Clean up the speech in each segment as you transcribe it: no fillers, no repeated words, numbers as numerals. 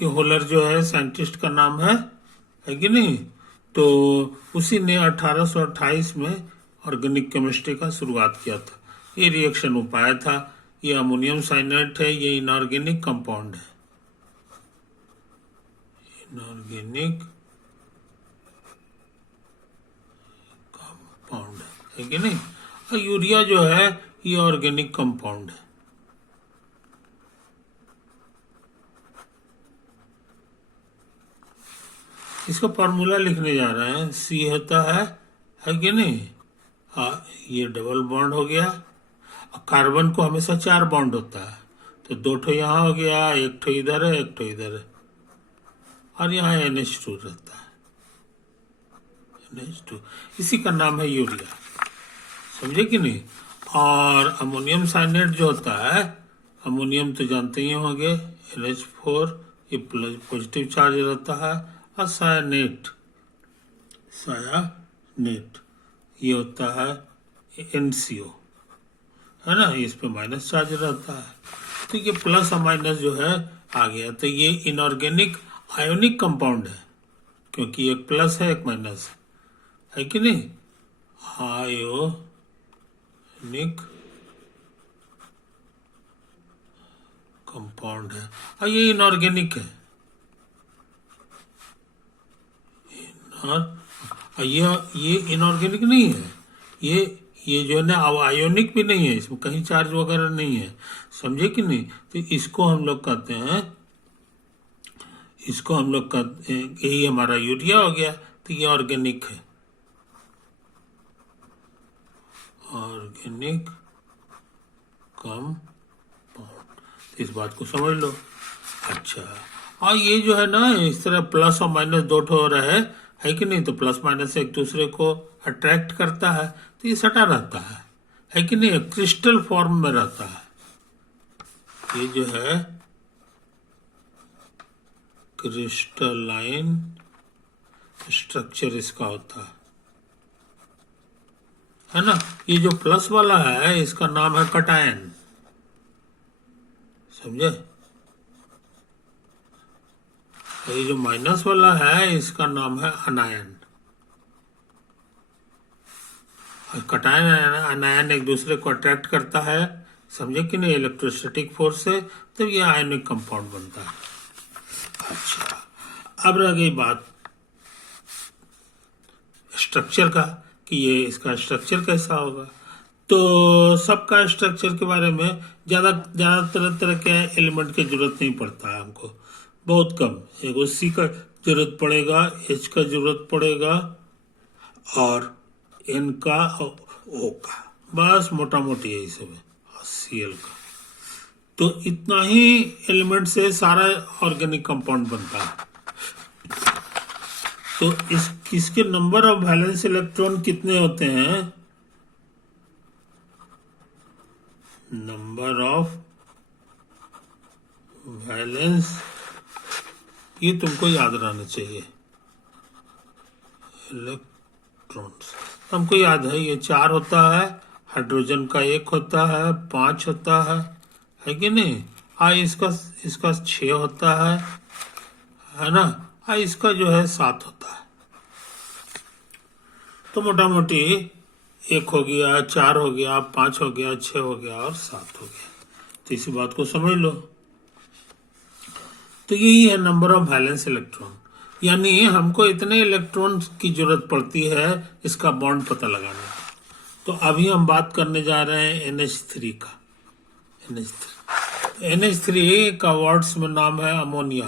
ये होलर जो है साइंटिस्ट का नाम है कि नहीं। तो उसी ने 1828 में ऑर्गेनिक केमिस्ट्री का शुरुआत किया था। ये रिएक्शन वो पाया था। ये अमोनियम साइनाइड है, ये इनऑर्गेनिक कंपाउंड है, इनऑर्गेनिक कंपाउंड है कि नहीं। और यूरिया जो है ये ऑर्गेनिक कंपाउंड है। इसका फॉर्मूला लिखने जा रहे हैं। सी होता है कि नहीं। ये डबल बॉन्ड हो गया। कार्बन को हमेशा 4 बॉन्ड होता है, तो 2 ठो यहाँ हो गया, 1 ठो इधर है, 1 ठो इधर है, और यहाँ NH2 रहता है, NH2। इसी का नाम है यूरिया, समझे कि नहीं। और अमोनियम साइनाइड जो होता है, अमोनियम तो जानते ही होंगे, NH4, ये प्लस पॉजिटिव चार्ज रहता है। और सायानेट ये होता है NCO, है ना, इस पे माइनस चार्ज रहता है। तो ये प्लस और माइनस जो है आ गया। तो ये इनऑर्गेनिक आयोनिक कंपाउंड है, क्योंकि एक प्लस है एक माइनस है कि नहीं। आयोनिक कंपाउंड है। और ये इनऑर्गेनिक है। और ये इनऑर्गेनिक नहीं है। ये जो है ना आयोनिक भी नहीं है, इसमें कहीं चार्ज वगैरह नहीं है, समझे कि नहीं। तो इसको हम लोग कहते हैं, यही हमारा यूरिया हो गया। तो ये ऑर्गेनिक है, ऑर्गेनिक कंपाउंड। इस बात को समझ लो। अच्छा, और ये जो है ना इस तरह प्लस और माइनस 2 ठो हो रहा है कि नहीं। तो प्लस माइनस एक दूसरे को अट्रैक्ट करता है, तो ये सटा रहता है कि नहीं, क्रिस्टल फॉर्म में रहता है। ये जो है क्रिस्टलाइन स्ट्रक्चर इसका होता है ना। ये जो प्लस वाला है इसका नाम है कटायन, समझे। ये जो माइनस वाला है इसका नाम है अनायन। कटायन अनायन एक दूसरे को अट्रैक्ट करता है, समझे कि नहीं, इलेक्ट्रोस्टैटिक फोर्स से। तो ये आयनिक कंपाउंड बनता है। अच्छा, अब रह गई बात स्ट्रक्चर का, कि ये इसका स्ट्रक्चर कैसा होगा। तो सबका स्ट्रक्चर के बारे में ज्यादा तरह के एलिमेंट की जरूरत नहीं पड़ता है हमको, बहुत कम। एक C का जरूरत पड़ेगा, H का जरूरत पड़ेगा, और N का और O का, बस मोटा मोटी यही सब है, और Cl का। तो इतना ही एलिमेंट से सारा ऑर्गेनिक कंपाउंड बनता है। तो इसके नंबर ऑफ वैलेंस इलेक्ट्रॉन कितने होते हैं। नंबर ऑफ वैलेंस, ये तुमको याद रहना चाहिए। इलेक्ट्रॉन्स हमको याद है, ये 4 होता है, हाइड्रोजन का 1 होता है, 5 होता है कि नहीं। इसका 6 होता है ना। इसका जो है 7 होता है। तो मोटा मोटी 1 हो गया, 4 हो गया, 5 हो गया, 6 हो गया और 7 हो गया। तो इसी बात को समझ लो। तो यही है नंबर ऑफ वैलेंस इलेक्ट्रॉन, यानी हमको इतने इलेक्ट्रॉन की जरूरत पड़ती है इसका बॉन्ड पता लगाने का। तो अभी हम बात करने जा रहे हैं NH3 का। NH3 का वर्ड्स में नाम है अमोनिया।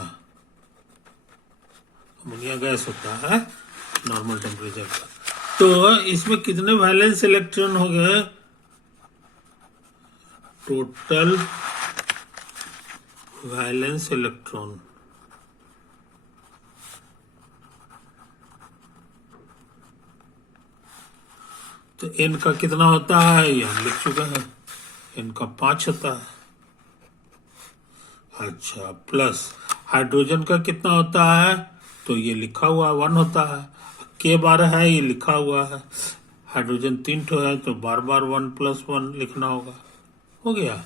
अमोनिया गैस होता है नॉर्मल टेम्परेचर पर। तो इसमें कितने वैलेंस इलेक्ट्रॉन हो गए। टोटल वैलेंस इलेक्ट्रॉन, तो N का कितना होता है ये हम लिख चुके हैं, N का 5 होता है। अच्छा, प्लस हाइड्रोजन का कितना होता है, तो ये लिखा हुआ 1 होता है। K12 है, ये लिखा हुआ है। हाइड्रोजन 3 ठो है, तो बार 1 + 1 लिखना होगा। हो गया।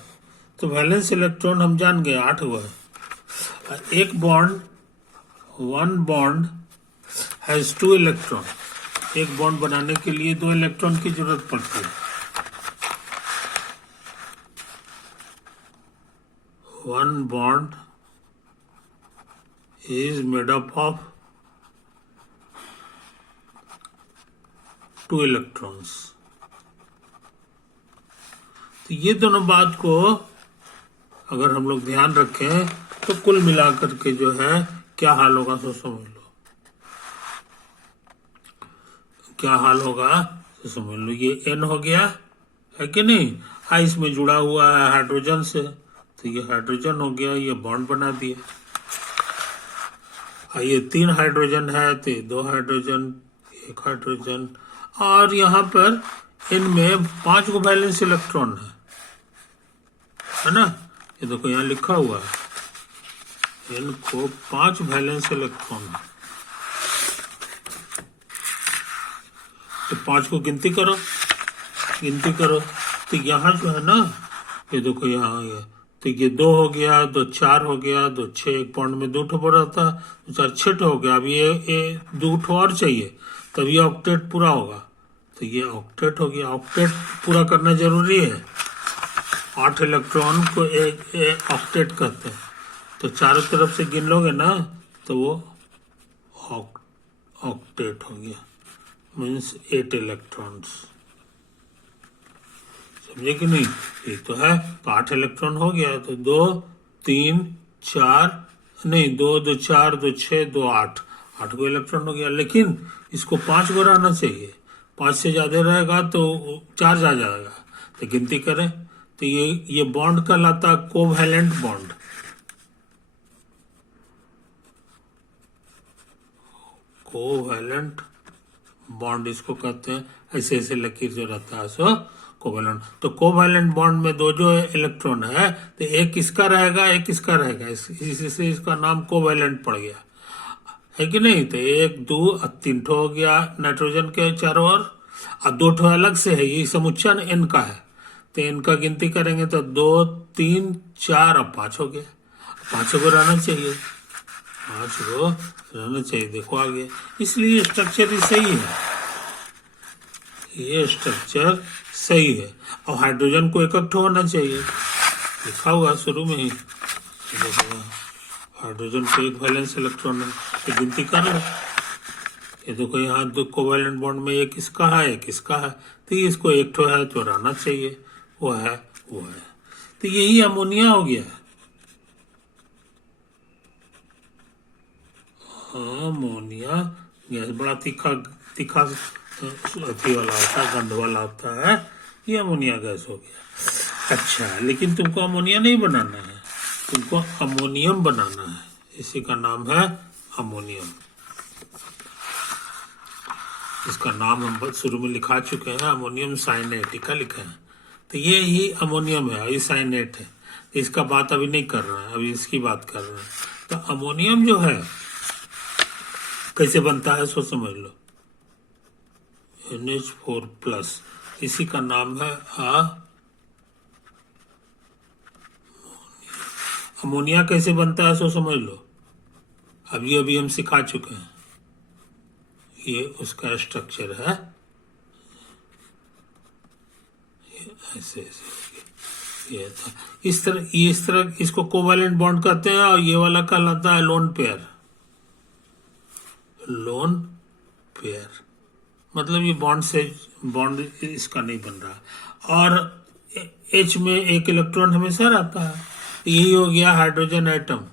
तो वैलेंस इलेक्ट्रॉन हम जान गए 8 हुआ है। एक bond, one bond has two electron, एक बॉन्ड बनाने के लिए 2 इलेक्ट्रॉन की जरूरत पड़ती है। One bond is made up of 2 electrons. तो ये दोनों बात को अगर हम लोग ध्यान रखें तो कुल मिलाकर के जो है क्या हाल होगा तो समझ लो, क्या हाल होगा तो समझ लो। ये N हो गया है कि नहीं, इसमें जुड़ा हुआ है हाइड्रोजन से, तो ये हाइड्रोजन हो गया, ये बॉन्ड बना दिया। ये 3 हाइड्रोजन है तो 2 हाइड्रोजन, 1 हाइड्रोजन, और यहाँ पर इनमें 5 को वैलेंस इलेक्ट्रॉन है ना। ये देखो यहाँ लिखा हुआ है, इनको 5 वैलेंस इलेक्ट्रॉन है। तो 5 को गिनती करो, तो यहाँ जो है ना, ये देखो यहाँ ये, तो ये 2 हो गया, 2 4 हो गया, 2 6, एक बॉन्ड में 2 ठो रहता है, 4 6 हो गया। अब ये 2 ठो और चाहिए, तब ये ऑक्टेट पूरा होगा। तो ये ऑक्टेट हो गया। ऑक्टेट पूरा करना जरूरी है, 8 इलेक्ट्रॉन को एक ऑक्टेट कहते हैं। तो चारों तरफ से गिन लोगे ना तो वो ऑक्टेट हो गया, मीन्स 8 इलेक्ट्रॉन्स। समझे कि नहीं? ये तो है, तो 8 इलेक्ट्रॉन हो गया, तो 2 3 4 नहीं, 2 2 4 2 6 2 8 को इलेक्ट्रॉन हो गया। लेकिन इसको 5 को रहना चाहिए, 5 से ज्यादा रहेगा तो 4 जा जाएगा। तो गिनती करें तो ये बॉन्ड कहलाता है कोवैलेंट बॉन्ड। कोवैलेंट बॉन्ड इसको कहते हैं, ऐसे ऐसे लकीर जो रहता है सो कोवैलेंट। तो कोवैलेंट बॉन्ड में 2 जो इलेक्ट्रॉन है, तो एक इसका रहेगा, एक इसका रहेगा, इसी इसका नाम कोवैलेंट पड़ गया, है कि नहीं। तो 1 2 3 ठो हो गया नाइट्रोजन के चारों ओर, और 2 ठो अलग से है, ये समुच्चय N का है। तो इनका गिनती करेंगे तो 2 3 4 और 5 हो गया। 5 को रहना चाहिए, 5 को रहना चाहिए। देखो आगे, इसलिए स्ट्रक्चर ही सही है, ये स्ट्रक्चर सही है। और हाइड्रोजन को एक होना चाहिए, लिखा हुआ शुरू में ही। हाइड्रोजन को 1 वैलेंस इलेक्ट्रॉन है, तो गिनती कर लो। ये देखो यहाँ 2 कोवैलेंट बॉन्ड में एक इसका है, एक इसका है, तो ये इसको 1 ठो है तो रहना चाहिए, वो है। तो यही अमोनिया हो गया। अमोनिया गैस बड़ा तीखा अथी वाला होता है, गंध वाला होता है, ये अमोनिया गैस हो गया। अच्छा, लेकिन तुमको अमोनिया नहीं बनाना है, तुमको अमोनियम बनाना है। इसी का नाम है अमोनियम। इसका नाम हम शुरू में लिखा चुके हैं, अमोनियम साइनेट लिखा है। तो ये ही अमोनियम है, ये साइनेट है। इसका बात अभी नहीं कर रहे हैं, अभी इसकी बात कर रहे हैं। तो अमोनियम जो है कैसे बनता है सो समझ लो, NH4+, इसी का नाम है अमोनिया। कैसे बनता है सो समझ लो, अभी हम सिखा चुके हैं। ये उसका स्ट्रक्चर है, ऐसे ये था, इस तरह इसको कोवैलेंट बॉन्ड कहते हैं। और ये वाला कहलाता है लोन पेयर। लोन पेयर मतलब ये बॉन्ड इसका नहीं बन रहा। और H में 1 इलेक्ट्रॉन हमेशा रहता है, यही हो गया हाइड्रोजन एटम।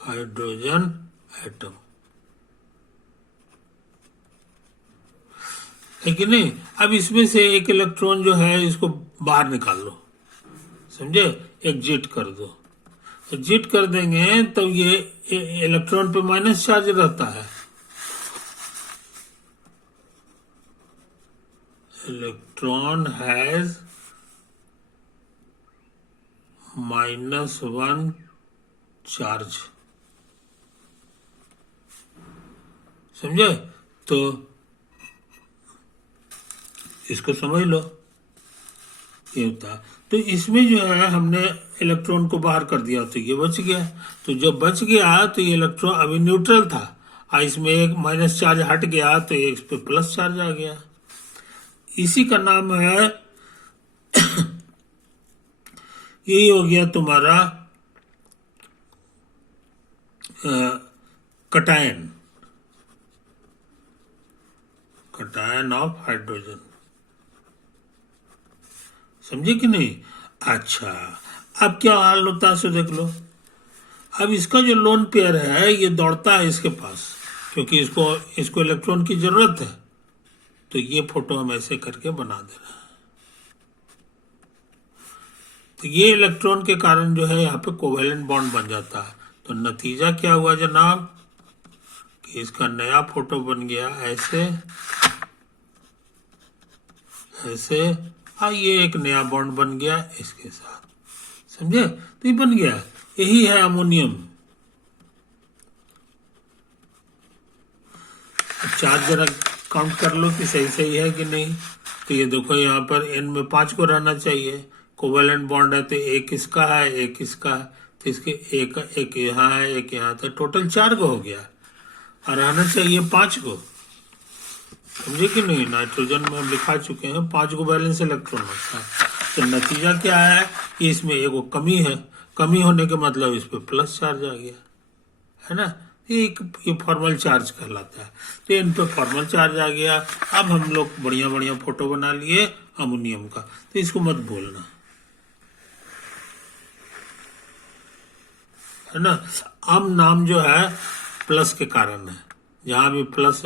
हाइड्रोजन एटम है कि नहीं। अब इसमें से 1 इलेक्ट्रॉन जो है इसको बाहर निकाल लो, समझे, एग्जिट कर दो। एग्जिट कर देंगे तो ये इलेक्ट्रॉन पे माइनस चार्ज रहता है। इलेक्ट्रॉन हैज -1 चार्ज, समझे। तो इसको समझ लो, ये होता। तो इसमें जो है हमने इलेक्ट्रॉन को बाहर कर दिया तो ये बच गया। तो जब बच गया तो ये इलेक्ट्रॉन अभी न्यूट्रल था, और इसमें एक माइनस चार्ज हट गया तो ये इस पे प्लस चार्ज आ गया। इसी का नाम है, यही हो गया तुम्हारा कटायन, कटायन ऑफ हाइड्रोजन। समझे कि नहीं? अच्छा, अब क्या हाल होता है सो देख लो। अब इसका जो लोन पेयर है ये दौड़ता है इसके पास, क्योंकि इसको इलेक्ट्रॉन की जरूरत है। तो ये फोटो हम ऐसे करके बना दे रहे हैं। तो ये इलेक्ट्रॉन के कारण जो है यहाँ पे कोवेलेंट बॉन्ड बन जाता है। तो नतीजा क्या हुआ जनाब कि इसका नया फोटो बन गया ऐसे ऐसे, और ये एक नया बॉन्ड बन गया इसके साथ। समझे? तो ये बन गया, यही है अमोनियम। चार्ज जरा काउंट कर लो कि सही सही है कि नहीं। तो ये देखो यहाँ पर एन में 5 को रहना चाहिए, कोवेलेंट बॉन्ड है तो एक इसका है एक इसका है, तो इसके एक यहाँ है एक यहाँ, तो टोटल 4 को हो गया, और रहना चाहिए 5 को। समझे कि नहीं? नाइट्रोजन में हम लिखा चुके हैं 5 को वैलेंस इलेक्ट्रॉन होता है। तो नतीजा क्या है कि इसमें एगो कमी है, कमी होने के मतलब इस पे प्लस चार्ज आ गया, है ना? ये फॉर्मल चार्ज कहलाता है। तो इन पे फॉर्मल चार्ज आ गया। अब हम लोग बढ़िया बढ़िया फोटो बना लिए अमोनियम का, तो इसको मत भूलना, है ना? अम नाम जो है प्लस के कारण है, जहां भी प्लस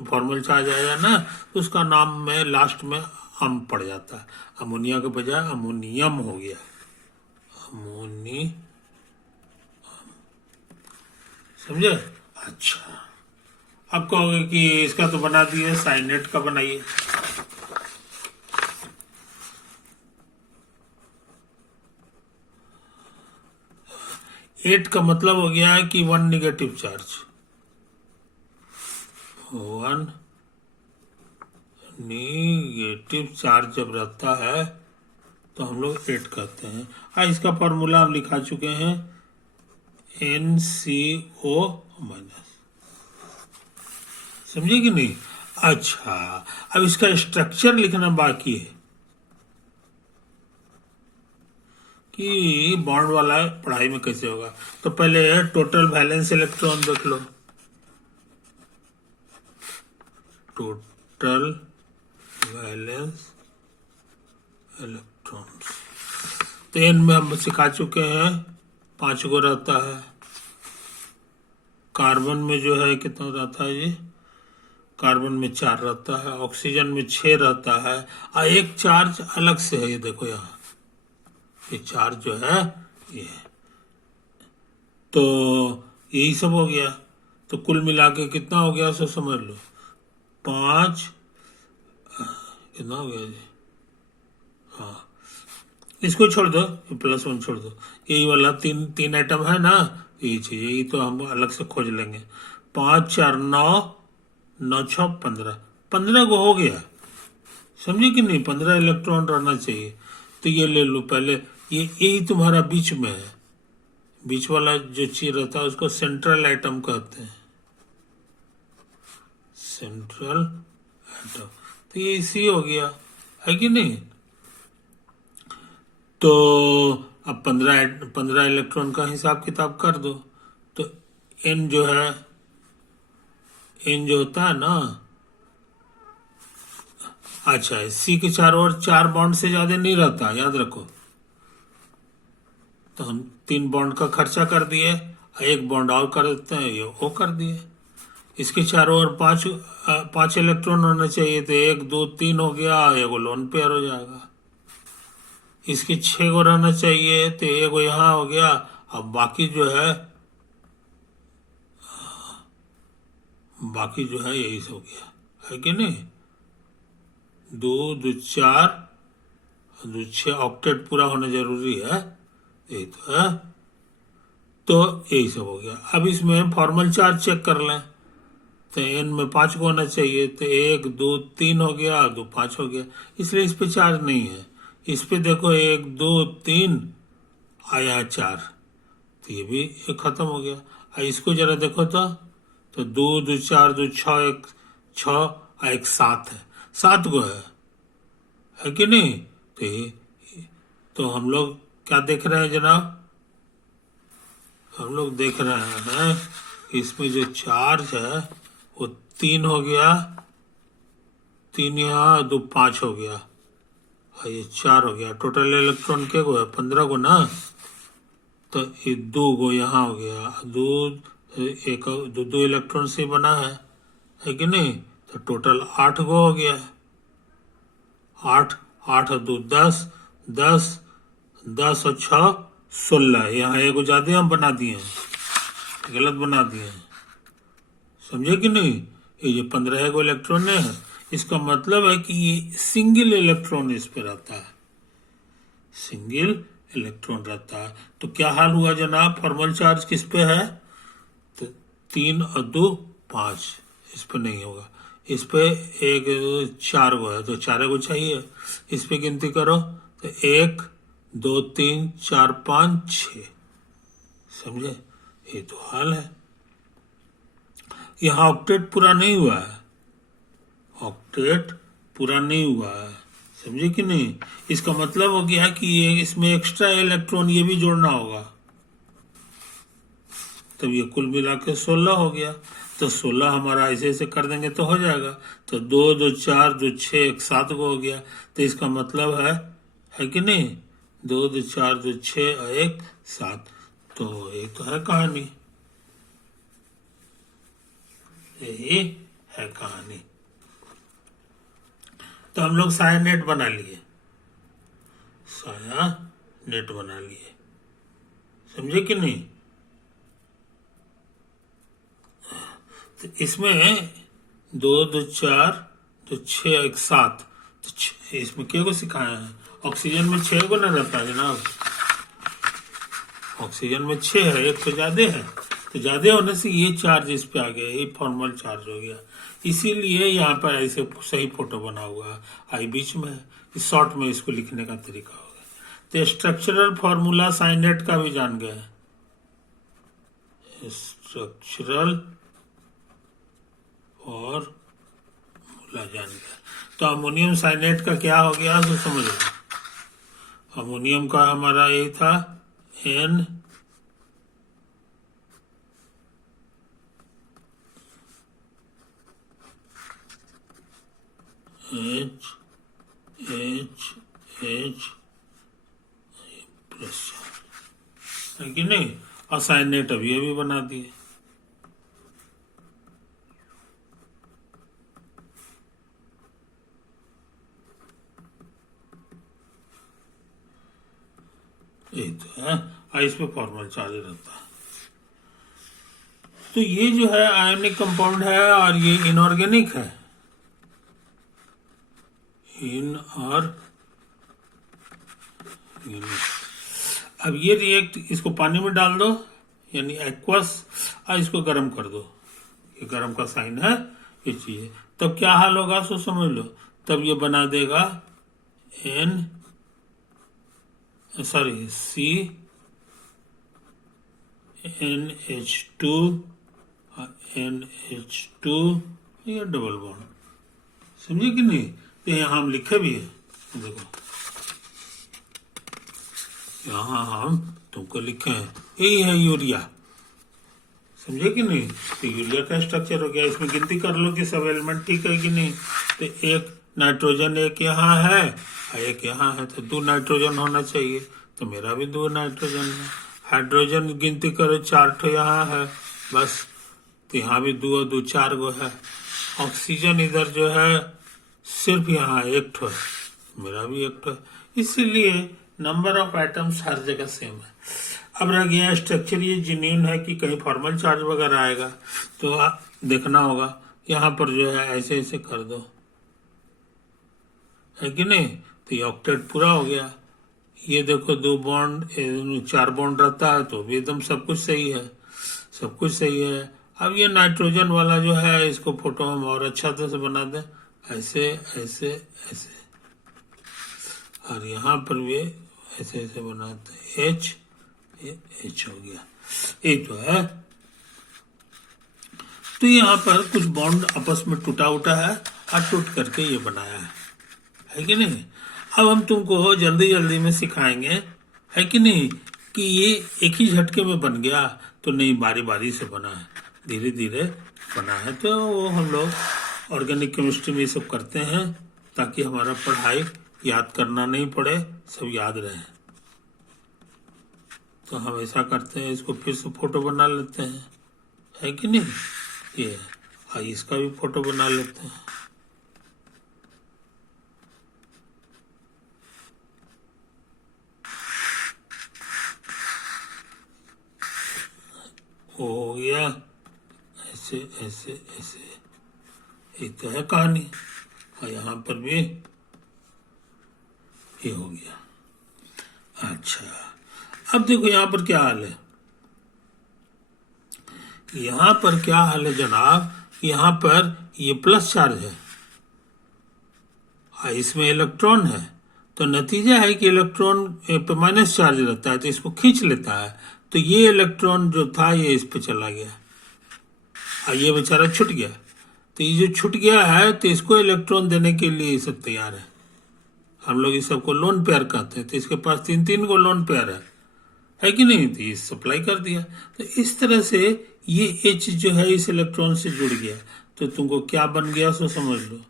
फॉर्मल चार्ज आया ना तो उसका नाम में लास्ट में अम पड़ जाता है। अमोनिया के बजाय अमोनियम हो गया, अमोनी। समझे? अच्छा, अब कहोगे कि इसका तो बना दिए, साइनेट का बनाइए। एट का मतलब हो गया है कि 1 निगेटिव चार्ज, 1 निगेटिव चार्ज जब रहता है तो हम लोग 8 कहते हैं। हाँ, इसका फॉर्मूला हम लिखा चुके हैं, NCO माइनस। समझे कि नहीं? अच्छा, अब इसका स्ट्रक्चर लिखना बाकी है कि बॉन्ड वाला पढ़ाई में कैसे होगा। तो पहले टोटल वैलेंस इलेक्ट्रॉन देख लो, टोटल वैलेंस इलेक्ट्रॉन्स। तो एन में हम सिखा चुके हैं 5 को रहता है। कार्बन में जो है कितना रहता है जी? कार्बन में 4 रहता है, ऑक्सीजन में 6 रहता है, और एक चार्ज अलग से है, ये देखो यहाँ ये चार्ज जो है ये। तो यही सब हो गया। तो कुल मिला के कितना हो गया सो समझ लो, 5 कितना हो गया जी? हाँ, इसको छोड़ दो, +1 छोड़ दो, यही वाला तीन आइटम है ना, यही चीज, यही तो हम अलग से खोज लेंगे। 5 4 9 9 6 15, 15 को हो गया। समझे कि नहीं? 15 इलेक्ट्रॉन रहना चाहिए। तो ये ले लो पहले, यही तुम्हारा बीच में है, बीच वाला जो चीज रहता है उसको सेंट्रल आइटम कहते हैं, सेंट्रल आइटम। तो ये इसी हो गया, है कि नहीं? तो अब 15 इलेक्ट्रॉन का हिसाब किताब कर दो। तो एन जो है, एन जो होता है ना, अच्छा, सी के चारों ओर 4 बॉन्ड से ज्यादा नहीं रहता, याद रखो। तो हम 3 बॉन्ड का खर्चा कर दिए, 1 बॉन्ड और कर देते हैं, ये वो कर दिए। इसके चारों ओर 5 इलेक्ट्रॉन होना चाहिए, तो 1 2 3 हो गया, एगो लोन पेयर हो जाएगा। इसके 6 को रहना चाहिए, तो एगो यहाँ हो गया। अब बाकी जो है यही हो गया, है कि नहीं? 2 2 4 2 6 ऑक्टेट पूरा होना जरूरी है, यही तो है। तो यही सब हो गया। अब इसमें फॉर्मल चार्ज चेक कर लें, तो एन में 5 को होना चाहिए, तो 1 2 3 हो गया, 2 5 हो गया, इसलिए इस पे चार्ज नहीं है। इस पे देखो 1 2 3 आया 4, तो ये भी एक खत्म हो गया। और इसको जरा देखो तो 2 2 4 2 6 एक 6 और एक 7 है, 7 गो है कि नहीं? तो तो हम लोग क्या देख रहे हैं जनाब? हम लोग देख रहे हैं कि इसमें जो चार्ज है वो 3 हो गया, 3 यहाँ 2 5 हो गया, और ये 4 हो गया। टोटल इलेक्ट्रॉन के गो है? 15 गो ना। तो ये 2 गो यहाँ हो गया, एक दो इलेक्ट्रॉन से बना है कि नहीं? तो टोटल 8 गो हो गया। 8 8 और 2 10, 10 10 और 6 16। यहाँ एक ज्यादा हम बना दिए हैं, गलत बना दिए हैं, समझे कि नहीं? ये जो 15 गो इलेक्ट्रॉन है, इसका मतलब है कि ये सिंगल इलेक्ट्रॉन इस पे रहता है, सिंगल इलेक्ट्रॉन रहता है। तो क्या हाल हुआ जनाब? फॉर्मल चार्ज किस पे है? तो 3 और 2 5, इस पे नहीं होगा। इस पे 1 4 गो है, तो 4 गो चाहिए। इस पे गिनती करो तो 1 2 3 4 5 6, समझे? ये तो हाल है। यहाँ ऑक्टेट पूरा नहीं हुआ है, ऑक्टेट पूरा नहीं हुआ है, समझे कि नहीं? इसका मतलब हो गया कि ये इसमें एक्स्ट्रा इलेक्ट्रॉन ये भी जोड़ना होगा, तब ये कुल मिला के 16 हो गया। तो 16 हमारा ऐसे ऐसे कर देंगे तो हो जाएगा। तो 2 2 4 2 6 एक 7 को हो गया। तो इसका मतलब है कि नहीं? 2 2 4 2 6 और एक 7। तो ये तो है कहानी, यही है कहानी। तो हम लोग साया नेट बना लिए, साया नेट बना लिए, समझे कि नहीं? तो इसमें 2 2 4 2 6 एक 7, तो इसमें क्या को सिखाया है? ऑक्सीजन में 6 को ना रहता है जनाब, ऑक्सीजन में 6 है, एक तो ज्यादा है, तो ज्यादा होने से ये चार्ज इस पे आ गया, ये फॉर्मल चार्ज हो गया। इसीलिए यहाँ पर ऐसे सही फोटो बना हुआ है, आई बीच में है। शॉर्ट में इसको लिखने का तरीका होगा। तो स्ट्रक्चरल फॉर्मूला साइनेट का भी जान गए, स्ट्रक्चरल फॉर्मूला जान गए। तो अमोनियम साइनेट का क्या हो गया तो समझ लो। अमोनियम का हमारा यही था N H H H plus, है कि नहीं? और साइनेट अभी बना दिए। यही तो है, आइस पे फॉर्मल चार्ज रहता है। तो ये जो है आयनिक कंपाउंड है और ये इनऑर्गेनिक है, अब ये रिएक्ट, इसको पानी में डाल दो यानी एक्वस, और इसको गर्म कर दो, ये गर्म का साइन है ये चीज। तब क्या हाल होगा सो समझ लो। तब ये बना देगा CnH2 NH2, ये डबल बॉन्ड, समझे कि नहीं? तो यहाँ हम लिखे भी है, देखो यहाँ हम तुमको लिखे हैं, यही है यूरिया, समझे कि नहीं? तो यूरिया का स्ट्रक्चर हो गया। इसमें गिनती कर लो कि सब एलिमेंट ठीक है कि नहीं। तो एक नाइट्रोजन एक यहाँ है और एक यहाँ है, तो 2 नाइट्रोजन होना चाहिए, तो मेरा भी 2 नाइट्रोजन है। हाइड्रोजन गिनती करो 4 ठो यहाँ है बस, तो यहाँ भी 2 और 2 4 गो है। ऑक्सीजन इधर जो है सिर्फ यहाँ 1 ठो है, मेरा भी 1 ठो है। इसीलिए नंबर ऑफ एटम्स हर जगह सेम है। अब रह गया स्ट्रक्चर, ये जेन्युइन है कि कहीं फॉर्मल चार्ज वगैरह आएगा तो देखना होगा। यहाँ पर जो है ऐसे ऐसे कर दो, है कि नहीं? तो ये ऑक्टेट पूरा हो गया। ये देखो 2 बॉन्ड 4 बॉन्ड रहता है तो भी एकदम सब कुछ सही है, सब कुछ सही है। अब ये नाइट्रोजन वाला जो है इसको फोटो हम और अच्छा तरह से बना दें, ऐसे ऐसे ऐसे। और यहाँ पर भी ऐसे ऐसे बनाते हैं H, ये H हो गया, ये तो है। तो यहाँ पर कुछ बॉन्ड आपस में टूटा उटा है और टूट करके ये बनाया है कि नहीं। अब हम तुमको जल्दी जल्दी में सिखाएंगे, है कि नहीं, कि ये एक ही झटके में बन गया तो नहीं, बारी बारी से बना है, धीरे धीरे बना है। तो वो हम लोग ऑर्गेनिक केमिस्ट्री में ये सब करते हैं ताकि हमारा पढ़ाई याद करना नहीं पड़े, सब याद रहे। तो हम ऐसा करते हैं, इसको फिर से फोटो बना लेते हैं, है कि नहीं। ये इसका भी फोटो बना लेते हैं। हो गया ऐसे ऐसे ऐसे, ये तो है कहानी। और यहाँ पर भी ये हो गया। अच्छा, अब देखो यहाँ पर क्या हाल है। यहाँ पर क्या हाल है जनाब, यहाँ पर ये प्लस चार्ज है और इसमें इलेक्ट्रॉन है, तो नतीजा है कि इलेक्ट्रॉन पे माइनस चार्ज रहता है तो इसको खींच लेता है। तो ये इलेक्ट्रॉन जो था ये इस पे चला गया और ये बेचारा छूट गया। तो ये जो छूट गया है तो इसको इलेक्ट्रॉन देने के लिए ये सब तैयार है। हम लोग इस सबको लोन पेयर कहते हैं। तो इसके पास 3 को लोन पेयर है कि नहीं, तो ये सप्लाई कर दिया। तो इस तरह से ये H जो है इस इलेक्ट्रॉन से जुड़ गया। तो तुमको क्या बन गया सो समझ लो,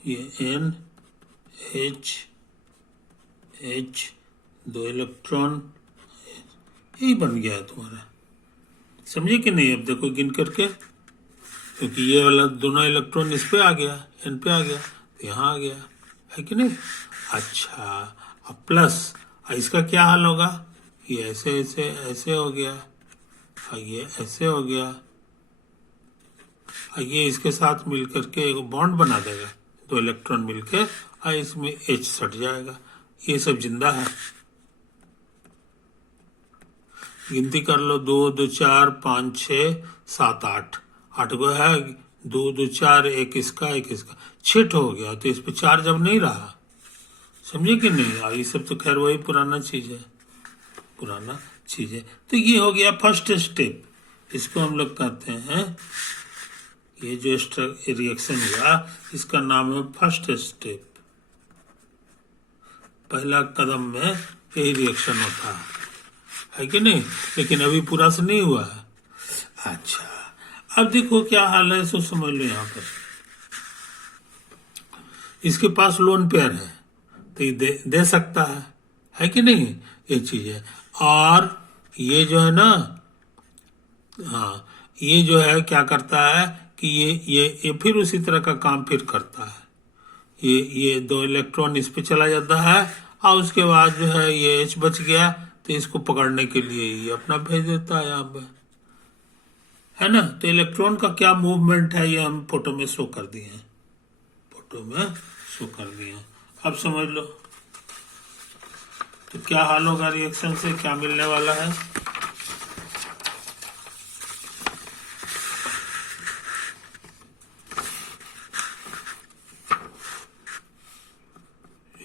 ये N H 2 इलेक्ट्रॉन यही बन गया तुम्हारा। समझे कि नहीं। अब देखो गिन करके, क्योंकि ये वाला दोनों इलेक्ट्रॉन इस पे आ गया, N पे आ गया, तो यहाँ आ गया, है कि नहीं। अच्छा, अब प्लस, इसका क्या हाल होगा, ये ऐसे ऐसे ऐसे हो गया और ये ऐसे हो गया और ये इसके साथ मिल करके एक बॉन्ड बना देगा, 2 इलेक्ट्रॉन मिलके, और इसमें H सट जाएगा। ये सब जिंदा है। गिनती कर लो, 2 2 4 5 6 7 8 गो है। 2 2 4, एक इसका 6 हो गया। तो इस पे चार्ज अब नहीं रहा, समझे कि नहीं। ये सब तो खैर वही पुराना चीज है। तो ये हो गया फर्स्ट स्टेप, इसको हम लोग कहते हैं, ये जो रिएक्शन हुआ इसका नाम है फर्स्ट स्टेप। पहला कदम में यही रिएक्शन होता है कि नहीं। लेकिन अभी पूरा से नहीं हुआ है। अच्छा, अब देखो क्या हाल है, सो समझ लो। यहाँ पर इसके पास लोन पेयर है तो ये दे सकता है कि नहीं, ये चीज है। और ये जो है ना, हाँ, ये जो है क्या करता है कि ये फिर उसी तरह का काम फिर करता है। ये 2 इलेक्ट्रॉन इस पे चला जाता है और उसके बाद जो है ये H बच गया तो इसको पकड़ने के लिए ये अपना भेज देता है यहाँ पे, है ना। तो इलेक्ट्रॉन का क्या मूवमेंट है ये हम फोटो में शो कर दिए हैं, अब समझ लो। तो क्या हाल होगा रिएक्शन से, क्या मिलने वाला है।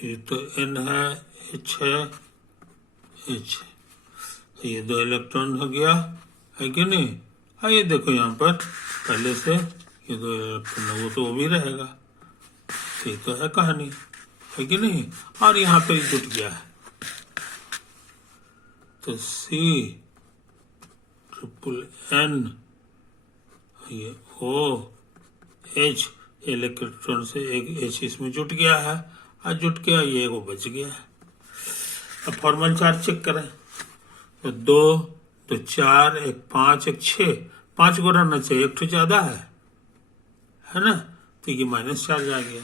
ये तो N है, H है, ये 2 इलेक्ट्रॉन हो गया, है कि नहीं। ये देखो यहाँ पर पहले से ये 2 इलेक्ट्रॉन, वो भी रहेगा। ये तो है कहानी, है कि नहीं। और यहाँ पर जुट गया है तो C�N, ये OH, इलेक्ट्रॉन से एक H इसमें जुट गया है और जुट गया, ये वो बच गया है। अब फॉर्मल चार्ज चेक करें तो 2 2 4 1 5 1 6, 5 को रहना चाहिए, एक तो ज्यादा है ना। तो ये माइनस चार्ज आ गया।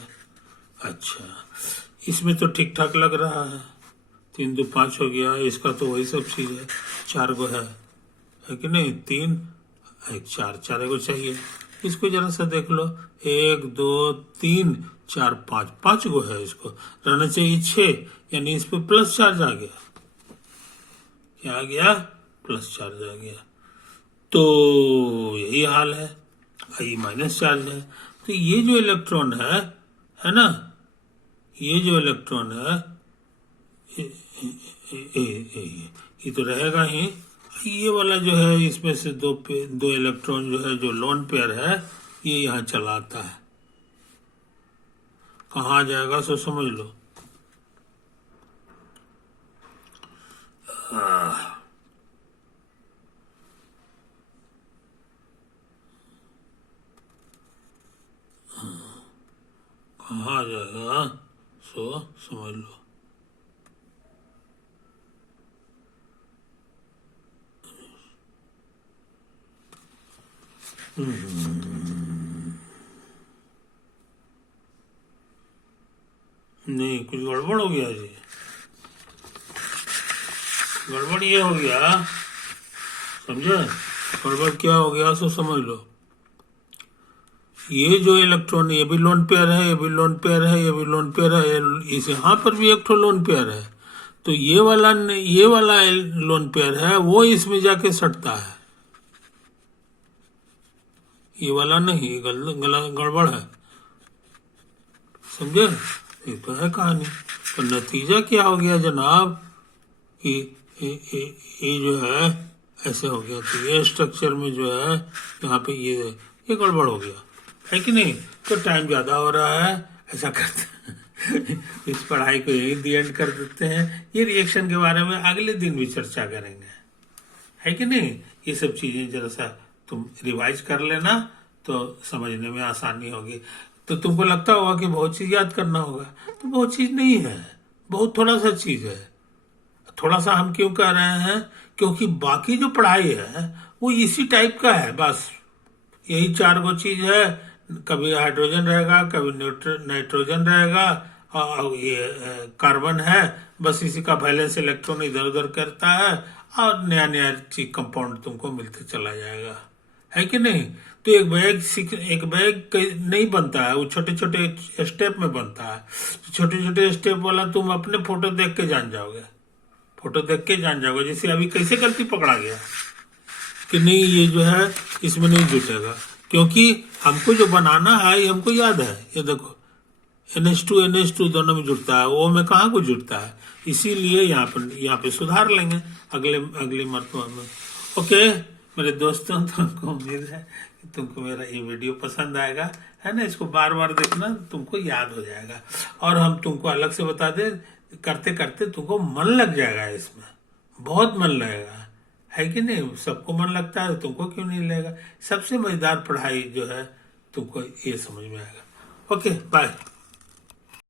अच्छा, इसमें तो ठीक ठाक लग रहा है, 3 2 5 हो गया। इसका तो वही सब चीज है, 4 गो है कि नहीं, 3 1 4 को चाहिए। इसको जरा सा देख लो, 1 2 3 4 5 गो है, इसको रहना चाहिए 6, यानी इस पे प्लस चार्ज आ गया। क्या आ गया, प्लस चार्ज आ गया। तो यही हाल है, ये माइनस चार्ज है। तो ये जो इलेक्ट्रॉन है ना, ये जो इलेक्ट्रॉन है ये तो रहेगा ही। ये वाला जो है इसमें से दो इलेक्ट्रॉन जो है जो लोन पेयर है ये यहाँ चला आता है। कहाँ जाएगा सो समझ लो। कहाँ जाएगा सो समझ लो। नहीं, कुछ गड़बड़ हो गया जी। गड़बड़ ये हो गया, समझे? गड़बड़ क्या हो गया सो समझ लो। ये जो इलेक्ट्रॉन ये भी लोन पेयर है, ये भी लोन पेयर है, ये भी लोन पेयर है, इस यहाँ पर भी एक तो लोन पेयर है। तो ये वाला लोन पेयर है वो इसमें जाके सटता है, ये वाला नहीं, गड़बड़ है, समझे? ये तो है कहानी। तो नतीजा क्या हो गया जनाब? ये जो है ऐसे हो गया। तो ये स्ट्रक्चर में जो है यहाँ पे ये गड़बड़ हो गया है कि नहीं? तो टाइम ज्यादा हो रहा है, ऐसा करते हैं इस पढ़ाई को यही दी एंड कर देते हैं। ये रिएक्शन के बारे में अगले दिन भी चर्चा करेंगे, है कि नहीं? ये सब चीजें जरा सा तुम रिवाइज कर लेना तो समझने में आसानी होगी। तो तुमको लगता होगा कि बहुत चीज याद करना होगा, तो बहुत चीज नहीं है, बहुत थोड़ा सा चीज है। थोड़ा सा हम क्यों कह रहे हैं? क्योंकि बाकी जो पढ़ाई है वो इसी टाइप का है, बस यही 4 गो चीज है। कभी हाइड्रोजन रहेगा, कभी नाइट्रोजन रहेगा, और ये कार्बन है। बस इसी का वैलेंस इलेक्ट्रॉन इधर उधर करता है और नया नया चीज कंपाउंड तुमको मिलते चला जाएगा, है कि नहीं? तो एक बैग नहीं बनता है, वो छोटे छोटे स्टेप में बनता है। छोटे छोटे स्टेप वाला तुम अपने फोटो देख के जान जाओगे, जैसे अभी कैसे गलती पकड़ा गया कि नहीं ये जो है इसमें नहीं जुटेगा, क्योंकि हमको जो बनाना है ये हमको याद है। ये देखो NH2 दोनों में जुड़ता है, वो में कहाँ को जुड़ता है, इसीलिए यहाँ पे सुधार लेंगे अगले मरतबा में। ओके मेरे दोस्तों, तुमको उम्मीद है कि तुमको मेरा ये वीडियो पसंद आएगा, है ना? इसको बार बार देखना, तुमको याद हो जाएगा। और हम तुमको अलग से बता दें, करते करते तुमको मन लग जाएगा, इसमें बहुत मन लगेगा, है कि नहीं? सबको मन लगता है, तुमको क्यों नहीं लगेगा? सबसे मजेदार पढ़ाई जो है तुमको ये समझ में आएगा। Okay bye.